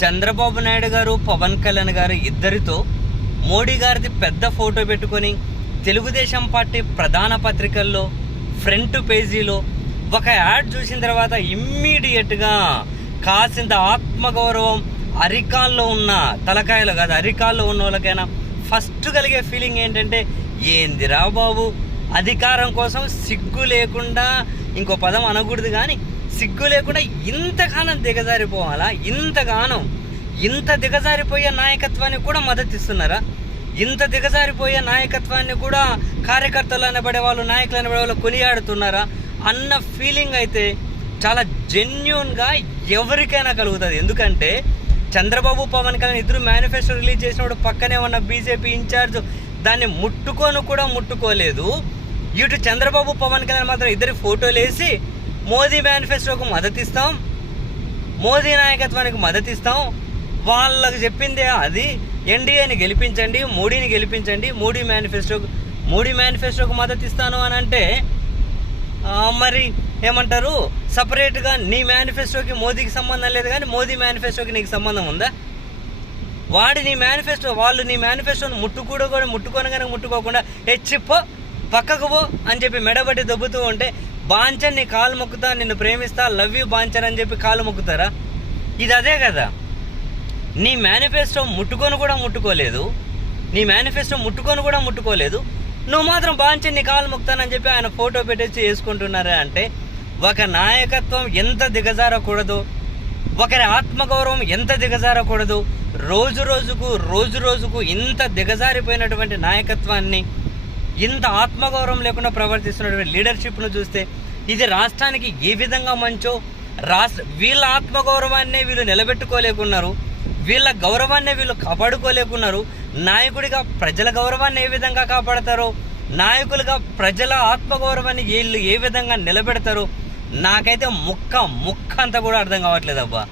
చంద్రబాబు నాయుడు గారు పవన్ కళ్యాణ్ గారు ఇద్దరితో మోడీ గారిది పెద్ద ఫోటో పెట్టుకొని తెలుగుదేశం పార్టీ ప్రధాన పత్రికల్లో ఫ్రంట్ పేజీలో ఒక యాడ్ చూసిన తర్వాత ఇమ్మీడియట్గా కాసింత ఆత్మగౌరవం అరికాల్లో ఉన్న తలకాయలు కాదు అరికాల్లో ఉన్న వాళ్ళకైనా ఫస్ట్ కలిగే ఫీలింగ్ ఏంటంటే ఏందిరా బాబు అధికారం కోసం సిగ్గు లేకుండా ఇంకో పదం అనకూడదు కానీ సిగ్గు లేకుండా ఇంతగానం దిగజారిపోవాలా? ఇంతగానం. ఇంత దిగజారిపోయే నాయకత్వానికి కూడా మద్దతు ఇస్తున్నారా ఇంత దిగజారిపోయే నాయకత్వాన్ని కూడా కార్యకర్తలు అనబడే వాళ్ళు నాయకులు అనబడే వాళ్ళు కొనియాడుతున్నారా? అన్న ఫీలింగ్ అయితే చాలా జెన్యున్గా ఎవరికైనా కలుగుతుంది. ఎందుకంటే చంద్రబాబు పవన్ కళ్యాణ్ ఇద్దరు మేనిఫెస్టో రిలీజ్ చేసినప్పుడు పక్కనే ఉన్న బీజేపీ ఇన్ఛార్జ్ దాన్ని ముట్టుకొని కూడా ముట్టుకోలేదు. ఇటు చంద్రబాబు పవన్ కళ్యాణ్ మాత్రం ఇద్దరి ఫోటోలు వేసి మోదీ మేనిఫెస్టోకు మద్దతు ఇస్తాం. మోదీ నాయకత్వానికి మద్దతు ఇస్తాం. చెప్పిందే అది. ఎన్డీఏని గెలిపించండి మోడీని గెలిపించండి మోడీ మేనిఫెస్టోకు మోడీ మేనిఫెస్టోకు మద్దతు ఇస్తాను అని అంటే మరి ఏమంటారు? సపరేట్గా నీ మేనిఫెస్టోకి మోదీకి సంబంధం లేదు కానీ మోదీ మేనిఫెస్టోకి నీకు సంబంధం ఉందా? వాడి నీ మేనిఫెస్టో వాళ్ళు నీ మేనిఫెస్టోని ముట్టుకూడకూడదు ముట్టుకొని కనుక ముట్టుకోకుండా హెచ్చిపో పక్కకు పో అని చెప్పి మెడబట్టి దొబ్బుతూ ఉంటే బాంచన్ నీ కాలు మొక్కుతా నిన్ను ప్రేమిస్తా లవ్ యూ బాంచన్ అని చెప్పి కాలు మొక్కుతారా? ఇది అదే కదా. నీ మేనిఫెస్టో ముట్టుకొని కూడా ముట్టుకోలేదు. నీ మేనిఫెస్టో ముట్టుకొని కూడా ముట్టుకోలేదు. నువ్వు మాత్రం బాంచన్ నీ కాలు మొక్కుతానని చెప్పి ఆయన ఫోటో పెట్టేసి వేసుకుంటున్నారా అంటే ఒక నాయకత్వం ఎంత దిగజారకూడదు? ఒకరి ఆత్మగౌరవం ఎంత దిగజారకూడదు? రోజు రోజుకు రోజు రోజుకు ఇంత దిగజారిపోయినటువంటి నాయకత్వాన్ని ఇంత ఆత్మగౌరవం లేకుండా ప్రవర్తిస్తున్నటువంటి లీడర్షిప్ను చూస్తే ఇది రాష్ట్రానికి ఏ విధంగా మంచో రాష్ట్ర వీళ్ళ ఆత్మగౌరవాన్నే వీళ్ళు నిలబెట్టుకోలేకున్నారు వీళ్ళ గౌరవాన్ని వీళ్ళు కాపాడుకోలేకున్నారు నాయకుడిగా ప్రజల గౌరవాన్ని ఏ విధంగా కాపాడతారో నాయకులుగా ప్రజల ఆత్మగౌరవాన్ని వీళ్ళు ఏ విధంగా నిలబెడతారో నాకైతే ముక్క ముక్క అంతా కూడా అర్థం కావట్లేదు అబ్బా